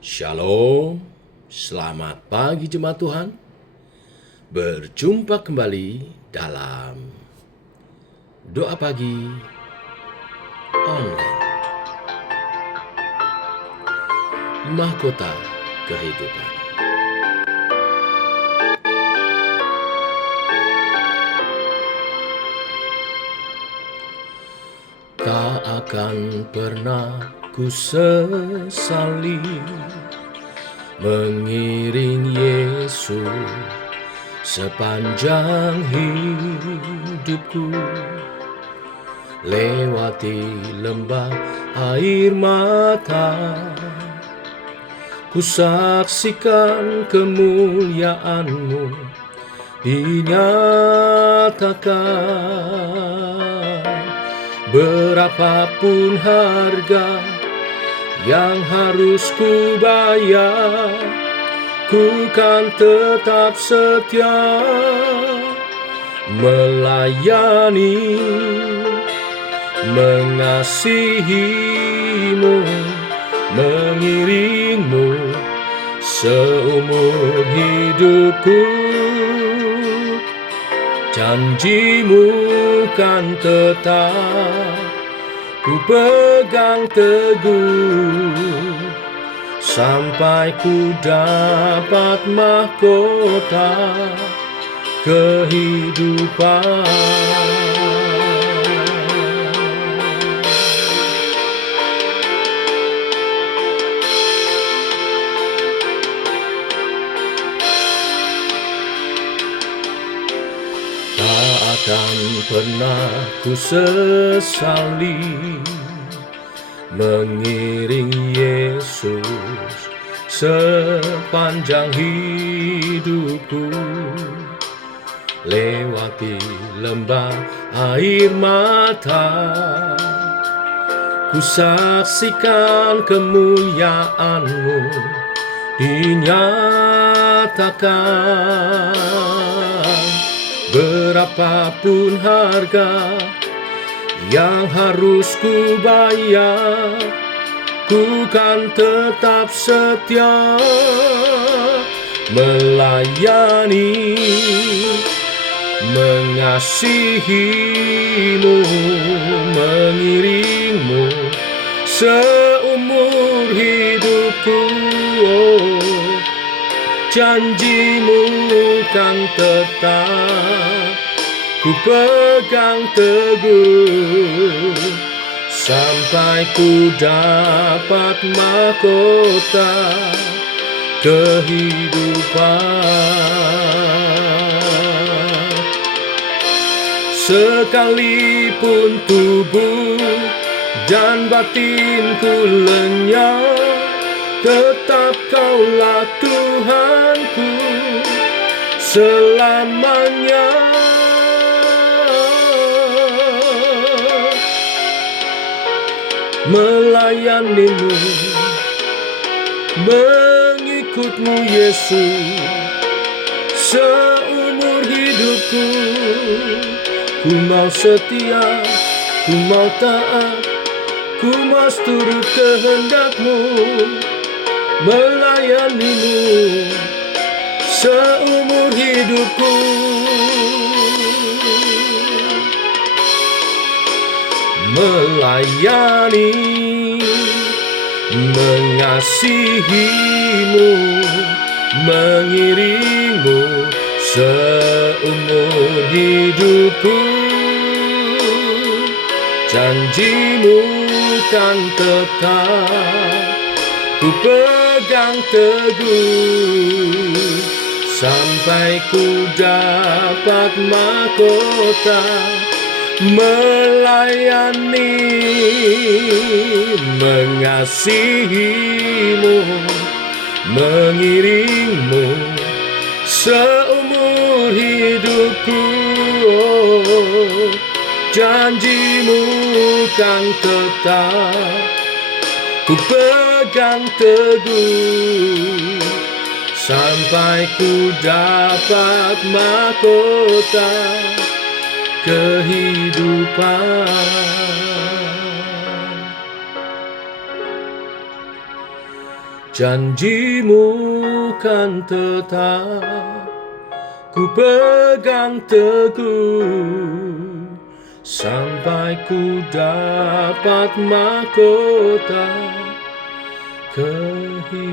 Shalom, selamat pagi jemaat Tuhan. Berjumpa kembali dalam doa pagi online. Mahkota kehidupan. Tak akan pernah ku sesali mengiring Yesus sepanjang hidupku, lewati lembah air mata, ku saksikan kemuliaan-Mu dinyatakan. Berapapun harga yang harus ku bayar, ku kan tetap setia melayani, mengasihi-Mu, mengiring-Mu seumur hidupku. Janji-Mu kan tetap ku pegang teguh sampai ku dapat mahkota kehidupan. Tak akan pernah ku sesali mengiring Yesus sepanjang hidupku, lewati lembah air mata, ku saksikan kemuliaan-Mu dinyatakan. Berapapun harga yang harus ku bayar, ku kan tetap setia melayani, mengasihi-Mu, mengiring-Mu seumur hidupku. Janji-Mu kan tetap ku pegang teguh sampai ku dapat mahkota kehidupan. Sekalipun tubuh dan batinku lenyap, tetap Kaulah Tuhanku selamanya. Melayani-Mu, mengikut-Mu Yesus seumur hidupku. Ku mau setia, ku mau taat, ku mau turut kehendak-Mu, melayani-Mu seumur hidupku. Melayani, mengasihi-Mu, mengiring-Mu seumur hidupku. Janji-Mu kan tetap ku pegang teguh sampai ku dapat mahkota. Melayani, mengasihi-Mu, mengiring-Mu seumur hidupku. Janji-Mu kan tetap ku pegang teguh sampai ku dapat mahkota kehidupan. Janjimu kan tetap ku pegang teguh sampai ku dapat mahkota kehidupan.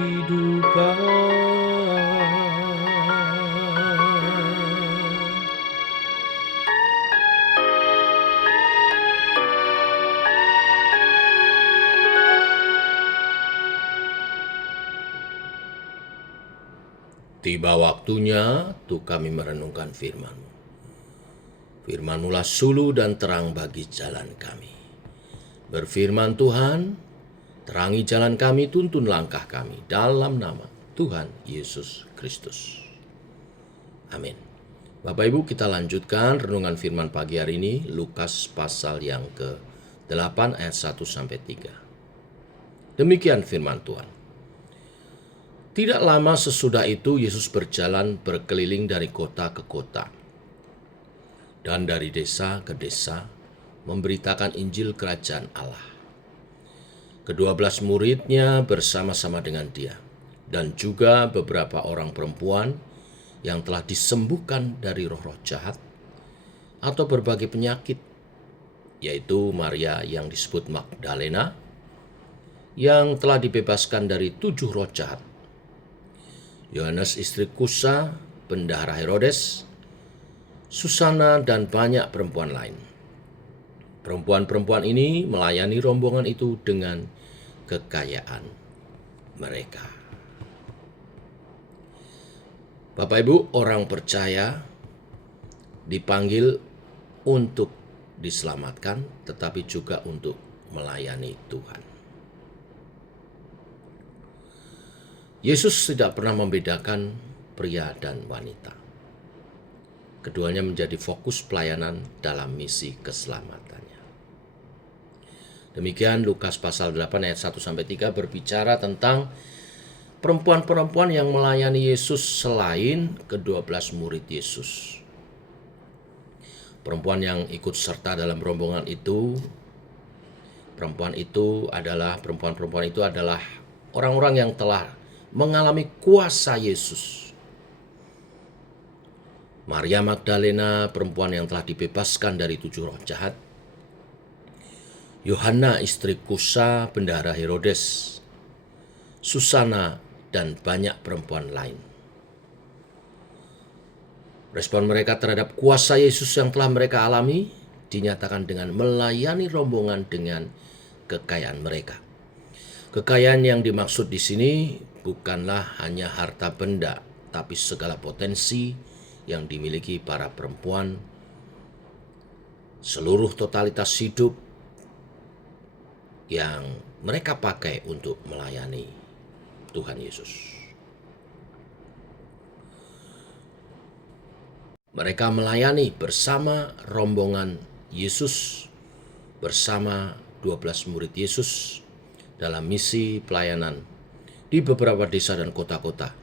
Tiba waktunya untuk kami merenungkan firman-Mu. Firman-Mu-lah suluh dan terang bagi jalan kami. Berfirman Tuhan, terangi jalan kami, tuntun langkah kami dalam nama Tuhan Yesus Kristus. Amin. Bapak Ibu, kita lanjutkan renungan firman pagi hari ini, Lukas pasal yang ke-8 ayat 1-3. Demikian firman Tuhan. Tidak lama sesudah itu Yesus berjalan berkeliling dari kota ke kota dan dari desa ke desa memberitakan Injil Kerajaan Allah. Ke-12 muridnya bersama-sama dengan dia dan juga beberapa orang perempuan yang telah disembuhkan dari roh-roh jahat atau berbagai penyakit, yaitu Maria yang disebut Magdalena yang telah dibebaskan dari 7 roh jahat, Yohanes istri Kusa, bendahara Herodes, Susana, dan banyak perempuan lain. Perempuan-perempuan ini melayani rombongan itu dengan kekayaan mereka. Bapak Ibu, orang percaya dipanggil untuk diselamatkan, tetapi juga untuk melayani Tuhan. Yesus tidak pernah membedakan pria dan wanita. Keduanya menjadi fokus pelayanan dalam misi keselamatannya. Demikian Lukas pasal 8 ayat 1-3 berbicara tentang perempuan-perempuan yang melayani Yesus selain ke-12 murid Yesus. Perempuan yang ikut serta dalam rombongan itu, perempuan-perempuan itu adalah orang-orang yang telah mengalami kuasa Yesus. Maria Magdalena, perempuan yang telah dibebaskan dari 7 roh jahat. Yohana istri Kusa, bendahara Herodes. Susana, dan banyak perempuan lain. Respon mereka terhadap kuasa Yesus yang telah mereka alami dinyatakan dengan melayani rombongan dengan kekayaan mereka. Kekayaan yang dimaksud di sini bukanlah hanya harta benda, tapi segala potensi yang dimiliki para perempuan, seluruh totalitas hidup yang mereka pakai untuk melayani Tuhan Yesus. Mereka melayani bersama rombongan Yesus, bersama 12 murid Yesus dalam misi pelayanan di beberapa desa dan kota-kota.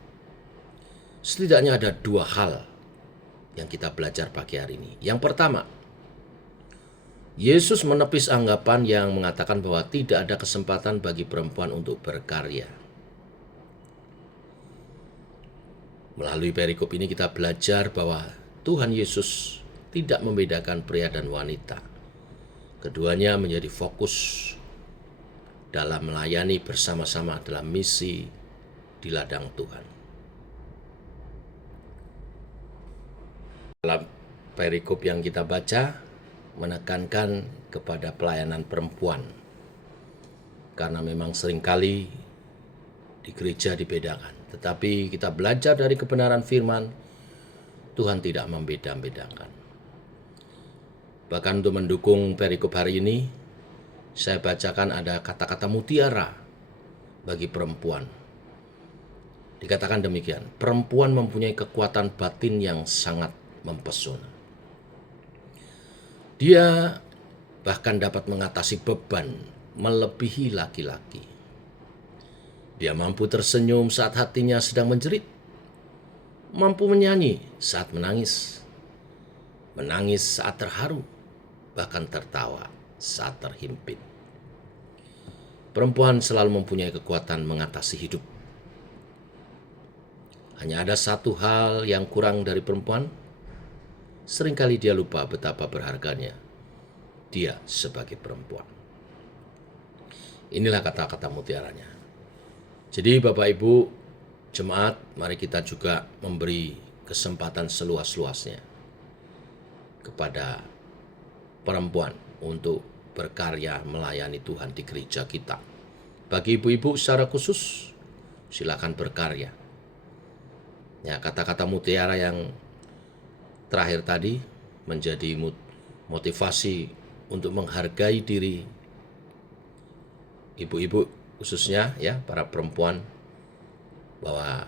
Setidaknya ada 2 hal yang kita belajar pagi hari ini. Yang pertama, Yesus menepis anggapan yang mengatakan bahwa tidak ada kesempatan bagi perempuan untuk berkarya. Melalui perikop ini kita belajar bahwa Tuhan Yesus tidak membedakan pria dan wanita. Keduanya menjadi fokus dalam melayani bersama-sama dalam misi di ladang Tuhan. Dalam perikop yang kita baca menekankan kepada pelayanan perempuan, karena memang seringkali di gereja dibedakan. Tetapi kita belajar dari kebenaran firman, Tuhan tidak membeda-bedakan. Bahkan untuk mendukung perikop hari ini, saya bacakan ada kata-kata mutiara bagi perempuan. Dikatakan demikian, perempuan mempunyai kekuatan batin yang sangat mempesona. Dia bahkan dapat mengatasi beban melebihi laki-laki. Dia mampu tersenyum saat hatinya sedang menjerit, mampu menyanyi saat menangis, menangis saat terharu, bahkan tertawa saat terhimpit. Perempuan selalu mempunyai kekuatan mengatasi hidup Hanya ada satu hal yang kurang dari perempuan, seringkali dia lupa betapa berharganya dia sebagai perempuan. Inilah kata-kata mutiaranya. Jadi Bapak Ibu jemaat, mari kita juga memberi kesempatan seluas-luasnya kepada perempuan untuk berkarya melayani Tuhan di gereja kita. Bagi ibu-ibu secara khusus, silakan berkarya. Ya, kata-kata mutiara yang terakhir tadi menjadi motivasi untuk menghargai diri ibu-ibu khususnya ya, para perempuan, bahwa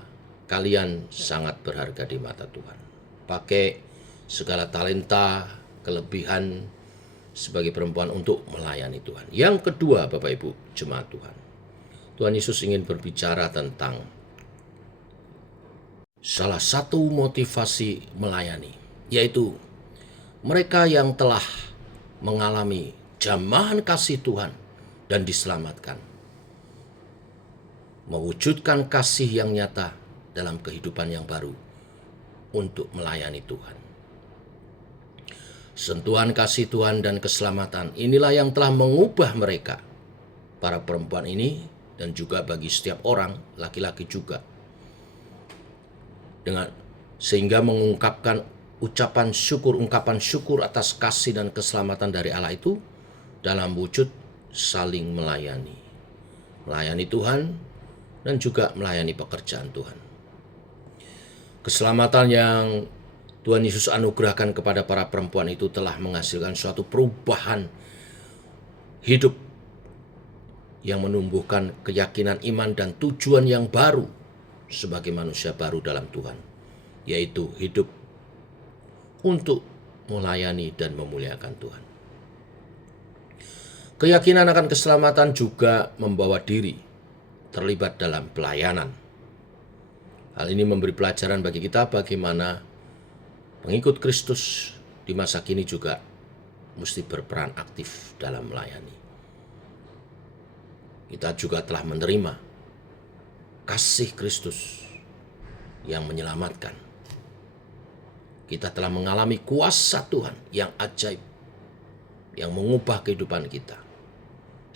kalian sangat berharga di mata Tuhan. Pakai segala talenta, kelebihan sebagai perempuan untuk melayani Tuhan. Yang kedua, Bapak Ibu jemaat Tuhan, Tuhan Yesus ingin berbicara tentang salah satu motivasi melayani, yaitu mereka yang telah mengalami jamahan kasih Tuhan dan diselamatkan, mewujudkan kasih yang nyata dalam kehidupan yang baru untuk melayani Tuhan. Sentuhan kasih Tuhan dan keselamatan inilah yang telah mengubah mereka, para perempuan ini, dan juga bagi setiap orang, laki-laki juga, sehingga mengungkapkan ungkapan syukur atas kasih dan keselamatan dari Allah itu dalam wujud saling melayani Tuhan dan juga melayani pekerjaan Tuhan. Keselamatan yang Tuhan Yesus anugerahkan kepada para perempuan itu telah menghasilkan suatu perubahan hidup yang menumbuhkan keyakinan iman dan tujuan yang baru sebagai manusia baru dalam Tuhan, yaitu hidup untuk melayani dan memuliakan Tuhan. Keyakinan akan keselamatan juga membawa diri terlibat dalam pelayanan. Hal ini memberi pelajaran bagi kita bagaimana pengikut Kristus di masa kini juga mesti berperan aktif dalam melayani. Kita juga telah menerima kasih Kristus yang menyelamatkan. Kita telah mengalami kuasa Tuhan yang ajaib, yang mengubah kehidupan kita.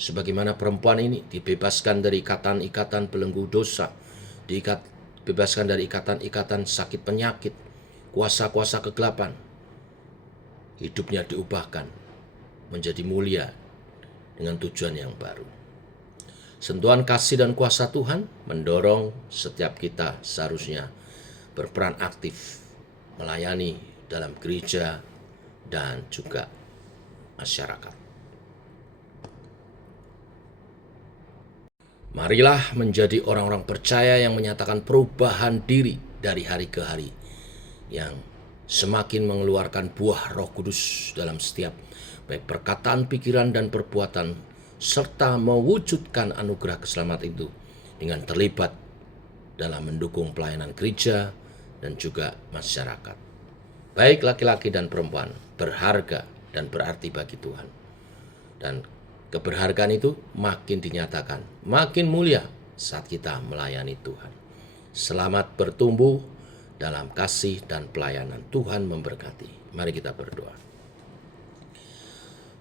Sebagaimana perempuan ini dibebaskan dari ikatan-ikatan belenggu dosa, dibebaskan dari ikatan-ikatan sakit penyakit, kuasa-kuasa kegelapan. Hidupnya diubahkan menjadi mulia dengan tujuan yang baru. Sentuhan kasih dan kuasa Tuhan mendorong setiap kita seharusnya berperan aktif melayani dalam gereja dan juga masyarakat. Marilah menjadi orang-orang percaya yang menyatakan perubahan diri dari hari ke hari, yang semakin mengeluarkan buah Roh Kudus dalam setiap baik perkataan, pikiran, dan perbuatan, serta mewujudkan anugerah keselamatan itu dengan terlibat dalam mendukung pelayanan gereja dan juga masyarakat. Baik laki-laki dan perempuan berharga dan berarti bagi Tuhan. Dan keberhargaan itu makin dinyatakan, makin mulia saat kita melayani Tuhan. Selamat bertumbuh dalam kasih dan pelayanan. Tuhan memberkati. Mari kita berdoa.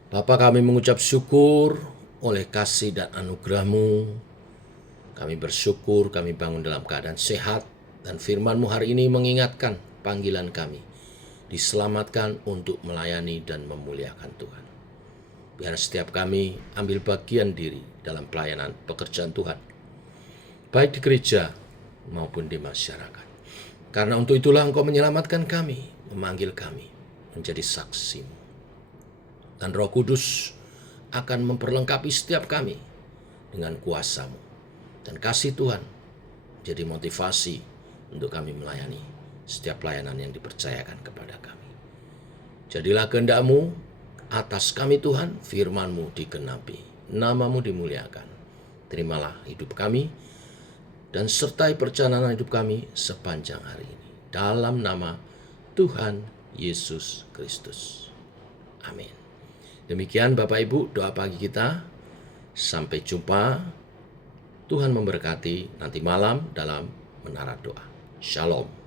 Bapa, kami mengucap syukur oleh kasih dan anugerah-Mu. Kami bersyukur kami bangun dalam keadaan sehat, dan firman-Mu hari ini mengingatkan panggilan kami, diselamatkan untuk melayani dan memuliakan Tuhan. Biar setiap kami ambil bagian diri dalam pelayanan pekerjaan Tuhan, baik di gereja maupun di masyarakat. Karena untuk itulah Engkau menyelamatkan kami, memanggil kami menjadi saksi-Mu. Dan Roh Kudus akan memperlengkapi setiap kami dengan kuasa-Mu. Dan kasih Tuhan jadi motivasi untuk kami melayani setiap pelayanan yang dipercayakan kepada kami. Jadilah kehendak-Mu atas kami Tuhan, firman-Mu digenapi, nama-Mu dimuliakan. Terimalah hidup kami dan sertai perjalanan hidup kami sepanjang hari ini. Dalam nama Tuhan Yesus Kristus. Amin. Demikian Bapak Ibu doa pagi kita. Sampai jumpa. Tuhan memberkati nanti malam dalam Menara Doa. Shalom.